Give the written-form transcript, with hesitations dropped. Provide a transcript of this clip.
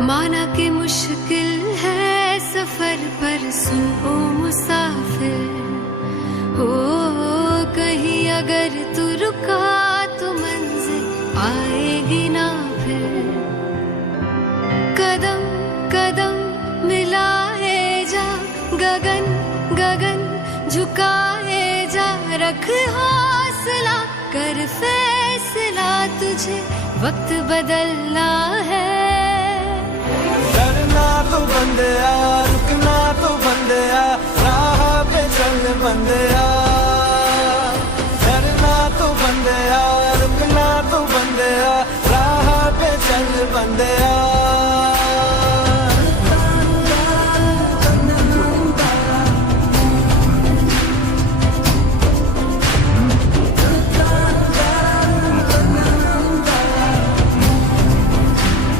माना कि मुश्किल है सफर पर सुन ओ मुसाफिर, हो कहीं अगर तू रुका तो मंजिल आएगी ना फिर। कदम कदम मिलाए जा, गगन गगन झुकाए जा, रख हौसला कर फैसला, तुझे वक्त बदलना है। डरना तो बंदया, रुकना तो बंदया, राह पे चल बंदया। डरना तो बंदया, रुकना तो बंदया, राह पे चल बंदया।